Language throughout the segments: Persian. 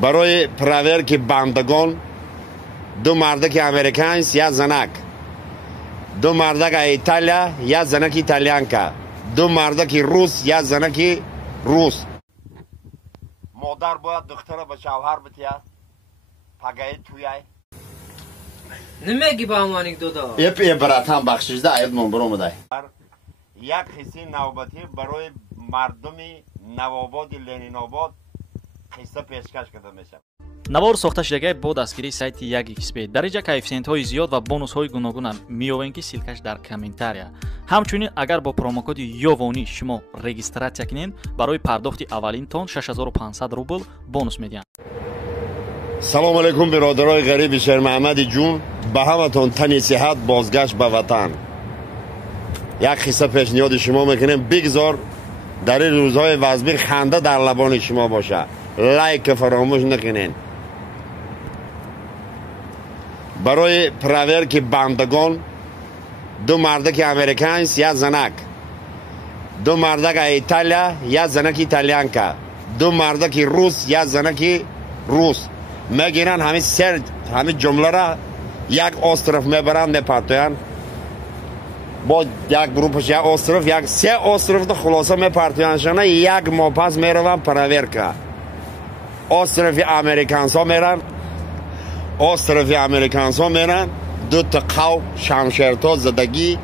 برای پراورک بندگان دو مردک امریکانس یا زنک، دو مردک ایتالیا یا زنک ایتالیانکا، دو مردک روس یا زنک روس. مادر باید دختر به شوهر بتیه پگه تویه نمیگی با هم انکدوتا یه براتان بخشش ده اید من برو مده یک قصه نوبتی برای مردمی نوآباد لنین آباد قصه پیشکش کرده میشه. навор сохта шудагии бо дастгирии сайти Yagxp дараҷа коэффициентҳои зиёд ва бонусҳои гуногунам меёбем ки силкаш дар комментария. ҳамчунин агар бо промокоди ёвонӣ шумо регистратсия кунед барои пардохти аввалин тон 6500 рубл бонус медиҳанд. салому алайкум биродарои ғариби шермаҳмади ҷун, ба ҳаматон тани сиҳат бозгашт ба ватан. як қисса пешниҳоди шумо мекунем бигзор дар ин рӯзҳои вазбӣ ханда дар лабони шумо боша. лайк фаромӯш накунед. برای پراورک بندگان دو مردک امریکانس یا زنک، دو مردک ایتالیا یا زنک ایتالیانکا، دو مردک روس یا زنک روس میگیرن همین جمله را یک استرف میبرن میپرتوین با یک گروپش یک استرف یک سه استرف تو خلاصه میپرتوینشان یک ماه پس میرون پراورکا استرف امریکانس ها میرن استرف امریکانس ها میرن دو تا قو شمشیرتا زدگی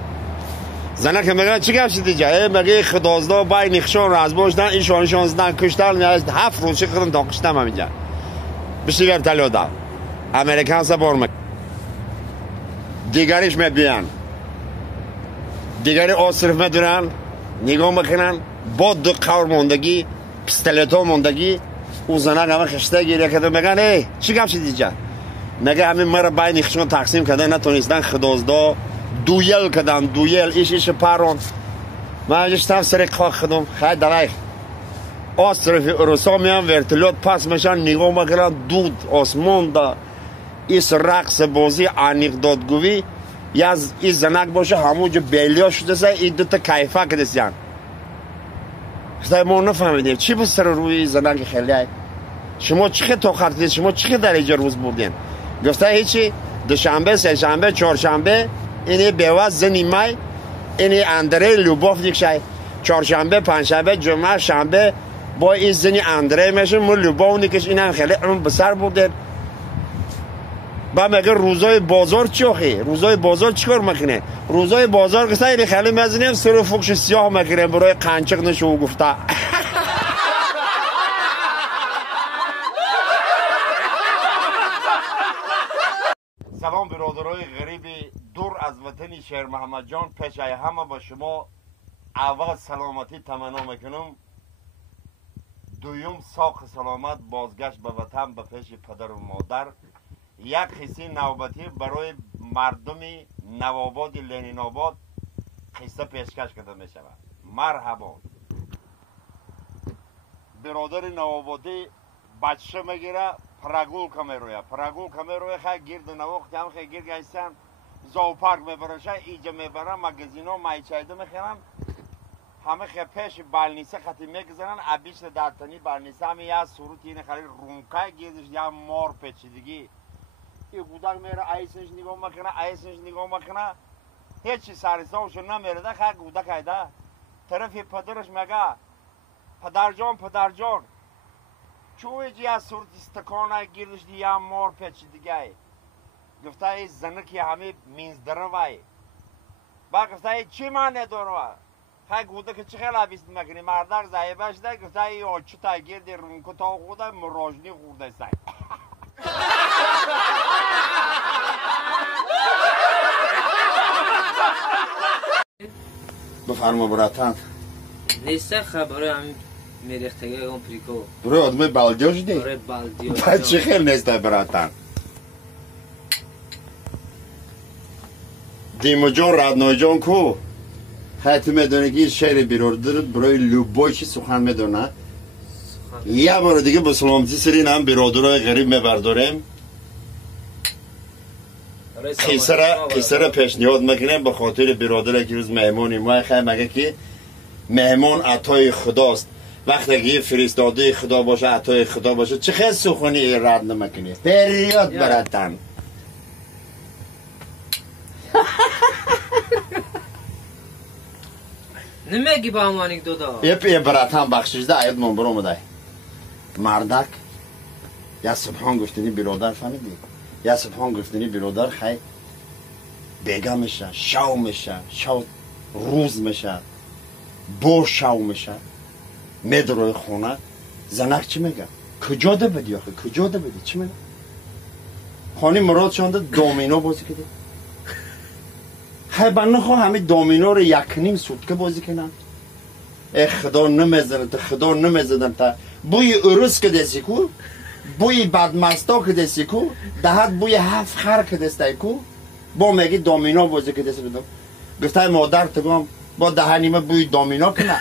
زنک میگن چی گفت دیگه میگه خدازدا بای نخشان را از باشدن ایشانشان زدن کشتن 7 روز چی کردن تا کشتم همینجا بشی ور تلودا امریکانس ها بار دیگریش میبین دیگری استرف میدونن نگاه میکنن با دو قور موندگی پیستلتا موندگی او زنک همه خشته گیره کده میگن ای چی گفت دیگه نگه همین مرا بین خشون تقسیم کردن نتونستن خدازدا دویل کردن دویل ایش پرون من جشتم سر خاک خدم خیلی دلای آصرف اروسا میان ورتلوت پس میشن نگاه میکنن دود آسمون دا ایس رقص بازی انیقدادگوی یا از این زنک باشه همونجا بیلیا شده سه این دوتا کیفه کده سیان خدای ما نفهمیدیم چی بس سر روی زنک خیلی های شما چی طاقت دید شما چی درجه روز بردین گفته هیچی دوشنبه سه شنبه چهارشنبه اینی بیوه زنی مای اینی اندره لوباف دیگه چهارشنبه پنجشنبه جمعه شنبه با این زنی اندره میشه مو لوباف نیکش این هم خیلی اون بسر بردین با مگه روزای بازار چی آخی روزای بازار چیکار میکنه روزای بازار که سایری خیلی میزنیم سر فوکش سیاه میکنیم برای قنچق نشو گفته سلام برادرای غریب دور از وطن شهر محمد جان پیش همه با شما اول سلامتی تمنا میکنم دویم ساق سلامت بازگشت به وطن به پیش پدر و مادر یک قصه نوبتی برای مردم نوآباد لنین آباد قصه پیشکش کرده می شود. مرحبا برادر نوآبادی بچه میگیره پراگول کمیروی خیلی گرد نواخت هم خیلی گرد گیستن زوپارک میبرشه ایجا میبرن مگزینا مایچایده میخیرن همه خیلی پیش بالنیسه خطی میگذارن ابیش دارتنی بالنیسه همه یا صورت اینه خیلی رونکای گردش یا مار پیچیدگی این گودک میره ایسنش نگاه میکنه هیچی سرساوشو نمیره ده خیلی گودک ایده طرفی پدرش میگه پدر جان چوی جی از صورت استکانه گیردش دیگه مار پیچی دیگه گفته ای زنکی همه مینزدره وای با گفته ای چی معنی داره وای خیلی گوده که چی خیلی بیست میکنی مردک زایبش ده گفته ای آچو تا گیردی رونکو تا خوده مراجنی خورده سای بفرما براتان نیسته خبره هم میریختگی اون پریکو برای آدمه بلدیاش دی؟ برای بلدیاش باید چی خیلی نیسته براتان دیمو جان ردنای جان کو حتی میدونه که شهر بیرادر برای لوبایشی سخن میدونه یه بار دیگه با سلامتی سرین هم برادرهای غریب میبرداریم قصه را پیشنهاد میکنیم به خاطر برادر که روز مهمونی ما خیلی مگه که مهمان عطای خداست وقتی که فرستاده خدا باشه عطای خدا باشه چه خیلی سخنی رد نمیکنی فریاد براتن نمیگی با امانیک دودا یه براتن بخشش ده اید من برو مده مردک یا سبحان گفتنی برادر فهمیدی یا سبحان گفتنی برادر خیلی بیگا میشه شو میشه شو روز میشه بو شو میشه میدروی خونه زنک چی میگه کجا ده بدی آخه کجا ده بدی چی میگه خانی مراد شونده دومینو بازی کده خیلی بنده خواه همه دومینو رو یک نیم سوتکه بازی کنن ای خدا نمیزنه تا خدا نمیزنه تا بوی عروس که دستی کو بوی بدمستا که دستی کو دهت بوی هفت خر که دستی کو با میگی دومینو بازی که دستی بدم گفته مادر تگم با دهنیمه بوی دومینو کنه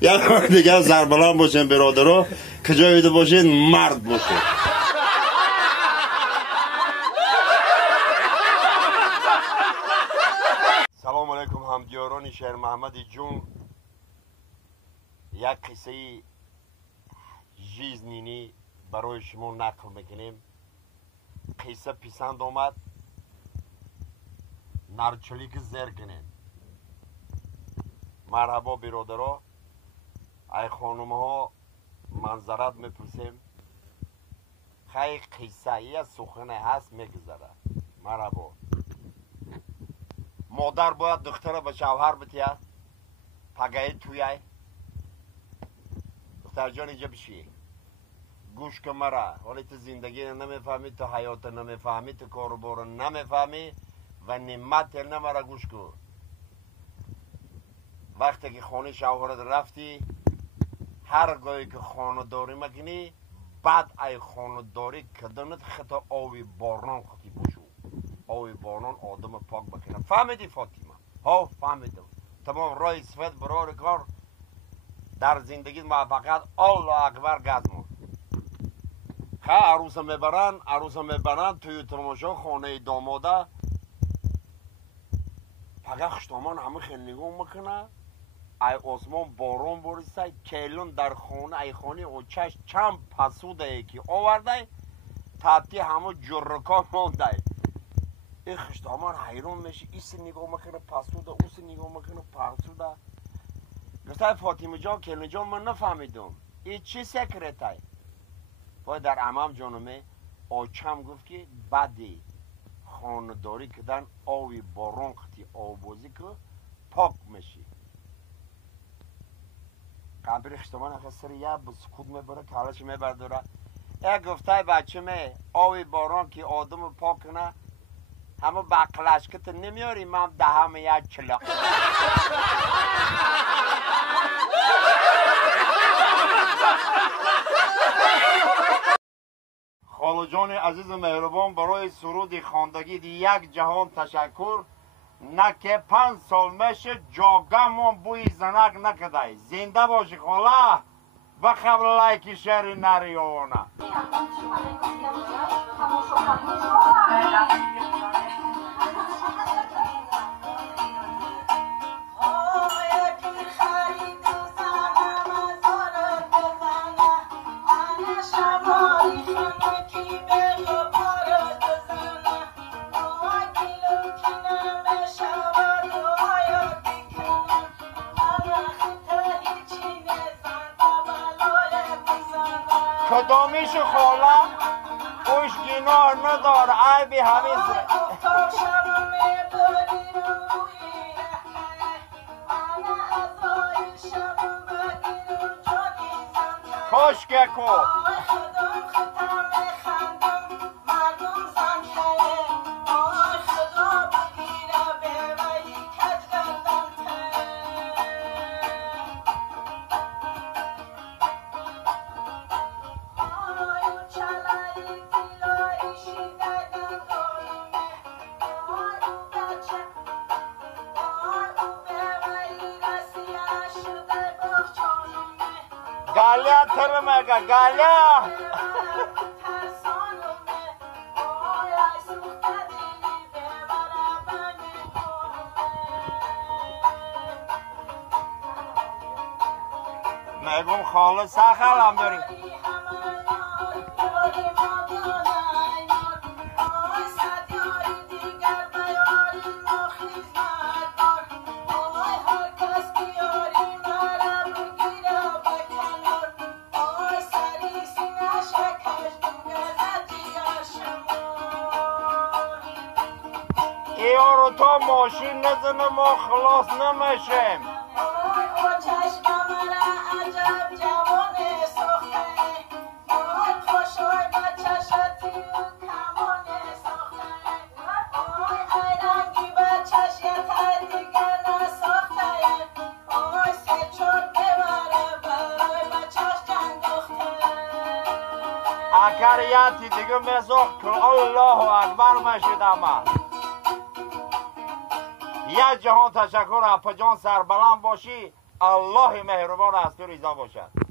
یا بار دیگه زربلان باشین برادرها کجا بیده باشین مرد باشین سلام علیکم همدیاران شهر محمد جون یک قصه جیزنینی برای شما نقل میکنیم قصه پسند آمد نرچلی که زر کنین مرحبا برادرها ای خانم ها منظرت میپرسیم خیلی قصه ای سخنه هست میگذره مرحبا مادر باید دختره به شوهر بتیه پگه تویه دختر جان اینجا بشی گوش که مرا ولی تو زندگی نمیفهمی تو حیات نمیفهمی تو کاربار نمیفهمی و نعمت نمره گوش کن وقتی که خانه شوهرت رفتی هر گاهی که خانه داری مکنی بعد ای خانه داری کدنت خطا آوی باران خطی بشو آوی باران آدم پاک بکنه فهمیدی فاطمه؟ ها فهمیدم تمام رای سفید برای کار در زندگی موفقیت الله اکبر گزمون عروس میبرن توی تماشا خانه داماده فقط خشتامان همه خیلی نگاه میکنه ای آسمان باران بریسته کیلون در خانه ای خانه او چشم چند پسوده که آورده تاتی همه جرکا مانده این خشتامان حیران میشه ایسی نگاه میکنه پسوده اوسی نگاه میکنه پسوده گفته فاطمه جان کیلون جان من نفهمیدم این چی سکرته باید در امام جانمه آچم گفت که بعدی خانداری کدن آوی باران خطی آوازی که پاک میشی قبر خشتمان اخی سر یه بسکود میبره که حالش میبرداره یک گفته بچه می آوی باران که آدم پاک کنه همه بقلش که تو نمیاری من دهم یک چلاق خاله جان عزیز مهربان برای سرود خواندگی یک جهان تشکر نه که 5 سال میشه جاگمون بوی زنک نکده زنده باشی خاله و خبر لایکی شهر نریانه کدامیش خاله اوش گناه ندار ای بی همین کشکه کو گالیا تر مگا گالیا میگم خالص سخلم داری یارو تا ماشین نزنه ما خلاص نمیشیم اکریتی دیگه مزاق کن الله اکبر مشید اما یک جهان تشکر اپا جان سربلند باشی الله مهربان از تو رضا باشد